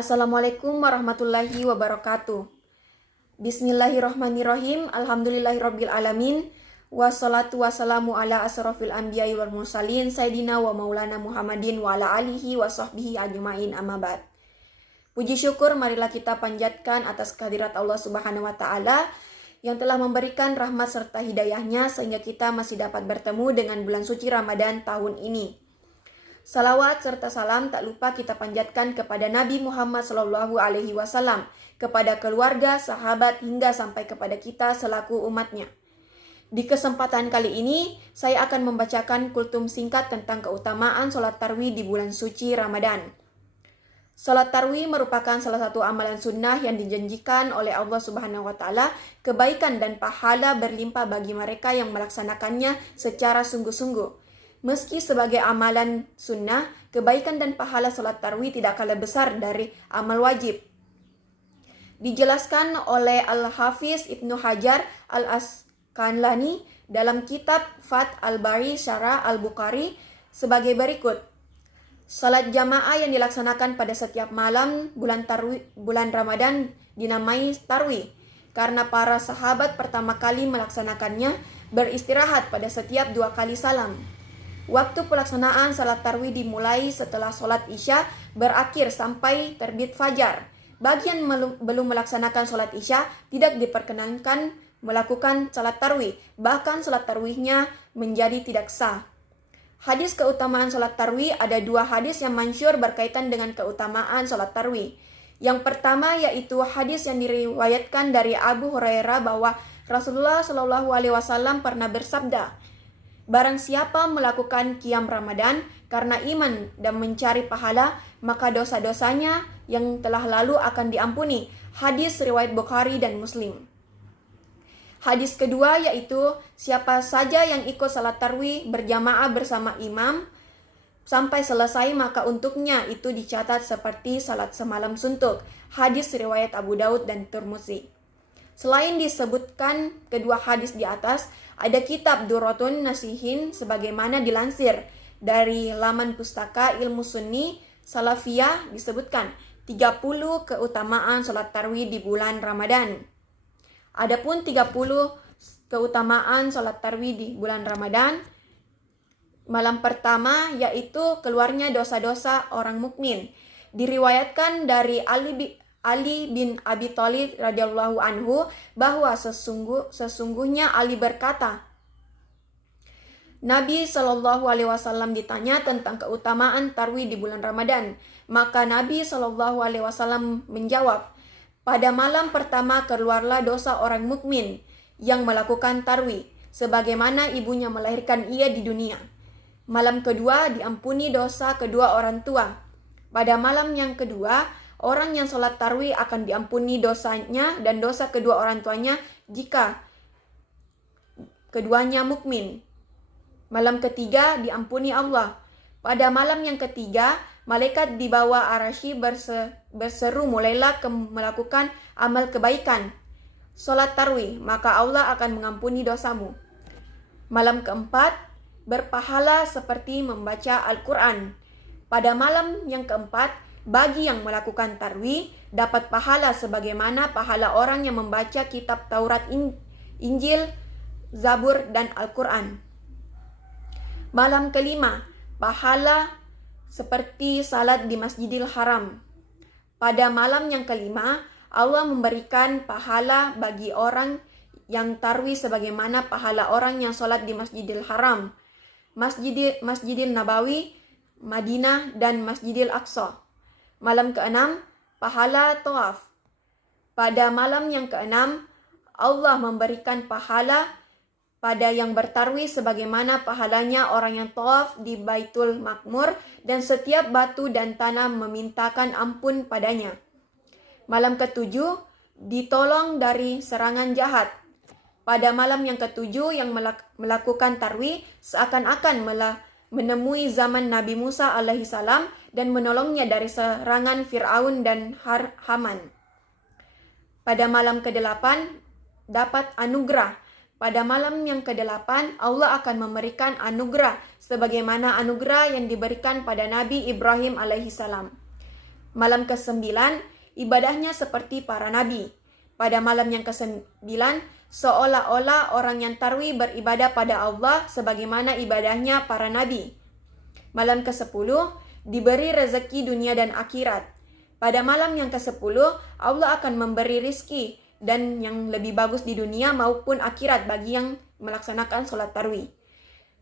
Assalamualaikum warahmatullahi wabarakatuh. Bismillahirrahmanirrahim. Alhamdulillahirabbil alamin. Wassalatu wassalamu ala asrofil anbiya'i wal mursalin sayyidina wa maulana Muhammadin wa ala alihi wa sahbihi ajma'in, amma ba'd. Puji syukur marilah kita panjatkan atas kehadirat Allah Subhanahu wa taala yang telah memberikan rahmat serta hidayahnya sehingga kita masih dapat bertemu dengan bulan suci Ramadan tahun ini. Salawat serta salam tak lupa kita panjatkan kepada Nabi Muhammad SAW, kepada keluarga, sahabat, hingga sampai kepada kita selaku umatnya. Di kesempatan kali ini, saya akan membacakan kultum singkat tentang keutamaan sholat tarwih di bulan suci Ramadan. Sholat tarwih merupakan salah satu amalan sunnah yang dijanjikan oleh Allah Subhanahu wa taala, kebaikan dan pahala berlimpah bagi mereka yang melaksanakannya secara sungguh-sungguh. Meski sebagai amalan sunnah, kebaikan dan pahala sholat tarwih tidak kalah besar dari amal wajib. Dijelaskan oleh Al-Hafiz Ibnu Hajar Al-Asqalani dalam kitab Fath al-Bari Syarah Al-Bukhari sebagai berikut. Salat jamaah yang dilaksanakan pada setiap malam bulan Ramadan dinamai tarwih karena para sahabat pertama kali melaksanakannya beristirahat pada setiap 2 kali salam. Waktu pelaksanaan salat tarwih dimulai setelah sholat isya berakhir sampai terbit fajar. Bagi yang belum melaksanakan sholat isya tidak diperkenankan melakukan salat tarwih, bahkan salat tarwihnya menjadi tidak sah. Hadis keutamaan sholat tarwih, ada 2 hadis yang masyhur berkaitan dengan keutamaan sholat tarwih. Yang pertama yaitu hadis yang diriwayatkan dari Abu Hurairah bahwa Rasulullah SAW pernah bersabda, barang siapa melakukan qiyam Ramadan karena iman dan mencari pahala, maka dosa-dosanya yang telah lalu akan diampuni. Hadis riwayat Bukhari dan Muslim. Hadis kedua yaitu siapa saja yang ikut salat tarwih berjamaah bersama imam sampai selesai, maka untuknya itu dicatat seperti salat semalam suntuk. Hadis riwayat Abu Daud dan Tirmidzi. Selain disebutkan kedua hadis di atas, ada kitab Durratun Nasihin sebagaimana dilansir dari laman pustaka Ilmu Sunni Salafiyah disebutkan 30 keutamaan sholat tarwih di bulan Ramadan. Adapun 30 keutamaan sholat tarwih di bulan Ramadan, malam pertama yaitu keluarnya dosa-dosa orang mukmin. Diriwayatkan dari Ali bin Abi Thalib radhiyallahu anhu bahwa sesungguhnya Ali berkata, Nabi SAW ditanya tentang keutamaan tarwih di bulan Ramadan, maka Nabi SAW menjawab, pada malam pertama keluarlah dosa orang mukmin yang melakukan tarwih, sebagaimana ibunya melahirkan ia di dunia. Malam kedua diampuni dosa kedua orang tua. Pada malam yang kedua, orang yang sholat tarwih akan diampuni dosanya dan dosa kedua orang tuanya jika keduanya mukmin. Malam ketiga diampuni Allah. Pada malam yang ketiga, malaikat di bawah arasy berseru mulailah melakukan amal kebaikan. Sholat tarwih, maka Allah akan mengampuni dosamu. Malam keempat, berpahala seperti membaca Al-Quran. Pada malam yang keempat, bagi yang melakukan tarwih dapat pahala sebagaimana pahala orang yang membaca kitab Taurat, Injil, Zabur, dan Al-Quran. Malam kelima, pahala seperti salat di Masjidil Haram. Pada malam yang kelima, Allah memberikan pahala bagi orang yang tarwih sebagaimana pahala orang yang salat di Masjidil Haram, Masjidil Nabawi, Madinah, dan Masjidil Aqsa. Malam keenam, pahala tawaf. Pada malam yang keenam, Allah memberikan pahala pada yang bertarwih sebagaimana pahalanya orang yang tawaf di Baitul Makmur dan setiap batu dan tanah memintakan ampun padanya. Malam ketujuh, ditolong dari serangan jahat. Pada malam yang ketujuh yang melakukan tarwih seakan-akan menemui zaman Nabi Musa alaihissalam dan menolongnya dari serangan Fir'aun dan Haman. Pada malam ke-8 dapat anugerah. Pada malam yang ke-8 Allah akan memberikan anugerah sebagaimana anugerah yang diberikan pada Nabi Ibrahim alaihissalam. Malam ke-9, ibadahnya seperti para nabi. Pada malam yang ke-9, seolah-olah orang yang tarwi beribadah pada Allah sebagaimana ibadahnya para nabi. Malam ke-10, diberi rezeki dunia dan akhirat. Pada malam yang ke-10, Allah akan memberi rizki dan yang lebih bagus di dunia maupun akhirat bagi yang melaksanakan sholat tarwi.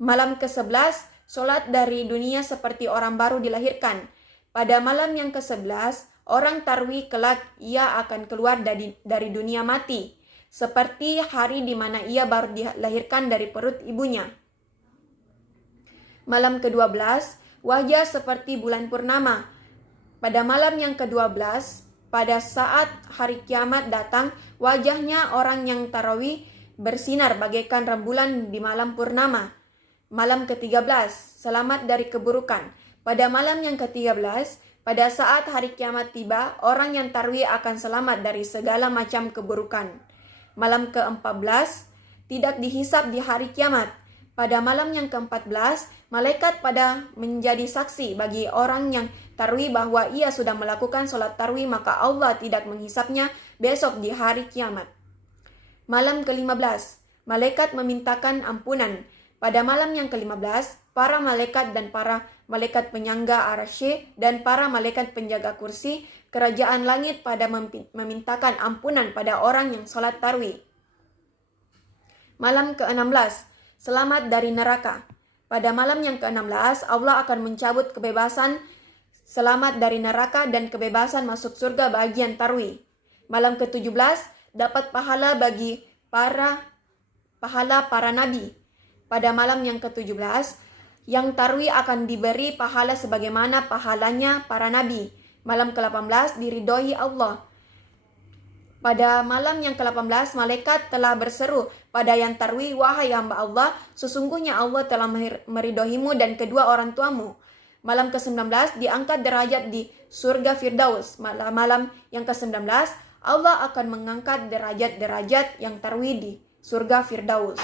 Malam ke-11, sholat dari dunia seperti orang baru dilahirkan. Pada malam yang ke-11, orang tarwi kelak ia akan keluar dari dunia mati, seperti hari di mana ia baru dilahirkan dari perut ibunya. Malam ke-12, wajah seperti bulan purnama. Pada malam yang ke-12, pada saat hari kiamat datang, wajahnya orang yang tarawih bersinar bagaikan rembulan di malam purnama. Malam ke-13, selamat dari keburukan. Pada malam yang ke-13, pada saat hari kiamat tiba, orang yang tarwi akan selamat dari segala macam keburukan. Malam ke-14, tidak dihisab di hari kiamat. Pada malam yang ke-14, malaikat pada menjadi saksi bagi orang yang tarwi bahwa ia sudah melakukan sholat tarwi, maka Allah tidak menghisapnya besok di hari kiamat. Malam ke-15, malaikat memintakan ampunan. Pada malam yang ke-15, para malaikat dan para malaikat penyangga arsy dan para malaikat penjaga kursi kerajaan langit pada memintakan ampunan pada orang yang sholat tarwi. Malam ke-16, selamat dari neraka. Pada malam yang ke-16, Allah akan mencabut kebebasan selamat dari neraka dan kebebasan masuk surga bagi yang tarwi. Malam ke-17, dapat pahala bagi para nabi. Pada malam yang ke-17, yang tarwi akan diberi pahala sebagaimana pahalanya para nabi. Malam ke-18, diridhoi Allah. Pada malam yang ke-18, malaikat telah berseru pada yang tarwi, wahai hamba Allah, sesungguhnya Allah telah meridhoimu dan kedua orang tuamu. Malam ke-19, diangkat derajat di surga Firdaus. Malam yang ke-19, Allah akan mengangkat derajat-derajat yang tarwi di surga Firdaus.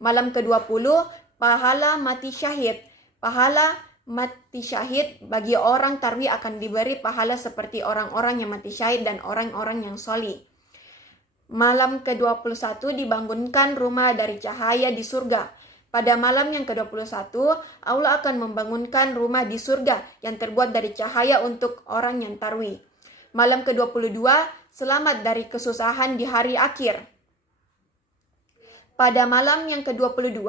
Malam ke-20, pahala mati syahid. Pahala mati syahid bagi orang tarwi akan diberi pahala seperti orang-orang yang mati syahid dan orang-orang yang sholih. Malam ke-21, dibangunkan rumah dari cahaya di surga. Pada malam yang ke-21, Allah akan membangunkan rumah di surga yang terbuat dari cahaya untuk orang yang tarwi. Malam ke-22, selamat dari kesusahan di hari akhir. Pada malam yang ke-22,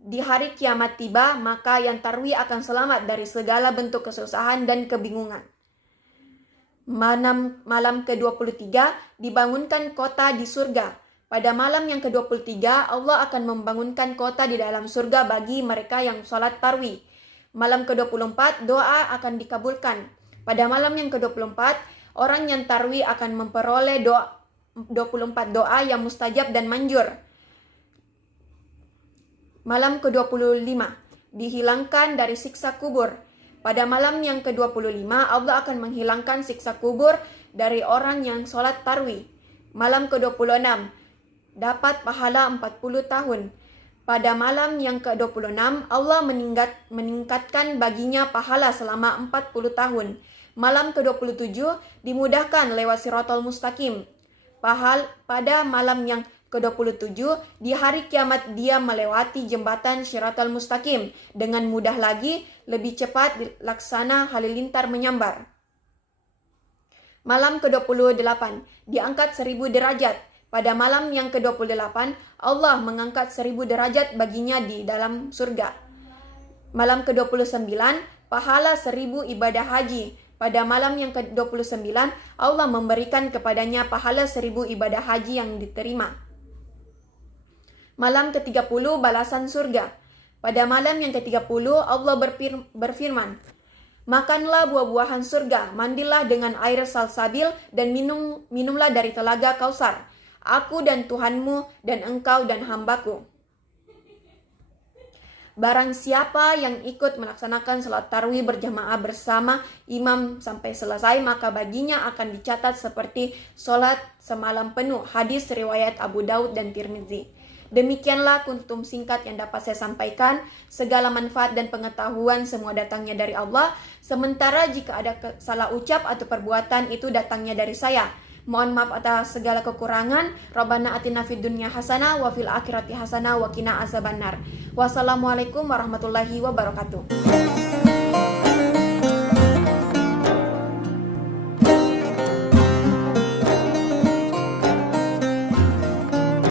di hari kiamat tiba, maka yang tarwi akan selamat dari segala bentuk kesusahan dan kebingungan. Malam ke-23, dibangunkan kota di surga. Pada malam yang ke-23, Allah akan membangunkan kota di dalam surga bagi mereka yang sholat tarwi. Malam ke-24, doa akan dikabulkan. Pada malam yang ke-24, orang yang tarwi akan memperoleh 24 doa yang mustajab dan manjur. Malam ke-25, dihilangkan dari siksa kubur. Pada malam yang ke-25, Allah akan menghilangkan siksa kubur dari orang yang sholat tarwi. Malam ke-26, dapat pahala 40 tahun. Pada malam yang ke-26, Allah meningkatkan baginya pahala selama 40 tahun. Malam ke-27, dimudahkan lewat Siratal Mustaqim. Pada malam yang ke-27, di hari kiamat dia melewati jembatan Siratal Mustaqim dengan mudah lagi, lebih cepat laksana halilintar menyambar. Malam ke-28, diangkat 1000 derajat. Pada malam yang ke-28, Allah mengangkat 1000 derajat baginya di dalam surga. Malam ke-29, pahala 1000 ibadah haji. Pada malam yang ke-29, Allah memberikan kepadanya pahala 1000 ibadah haji yang diterima. Malam ke-30, balasan surga. Pada malam yang ke-30, Allah berfirman, makanlah buah-buahan surga, mandilah dengan air salsabil, dan minumlah dari telaga Kausar. Aku dan Tuhanmu, dan engkau dan hambaku. Barang siapa yang ikut melaksanakan salat tarawih berjamaah bersama imam sampai selesai, maka baginya akan dicatat seperti salat semalam penuh. Hadis riwayat Abu Daud dan Tirmizi. Demikianlah kuntum singkat yang dapat saya sampaikan. Segala manfaat dan pengetahuan semua datangnya dari Allah. Sementara jika ada salah ucap atau perbuatan itu datangnya dari saya. Mohon maaf atas segala kekurangan. Rabbana atina fid dunya hasanah wa fil akhirati hasanah wa qina azabannar. Wassalamualaikum warahmatullahi wabarakatuh.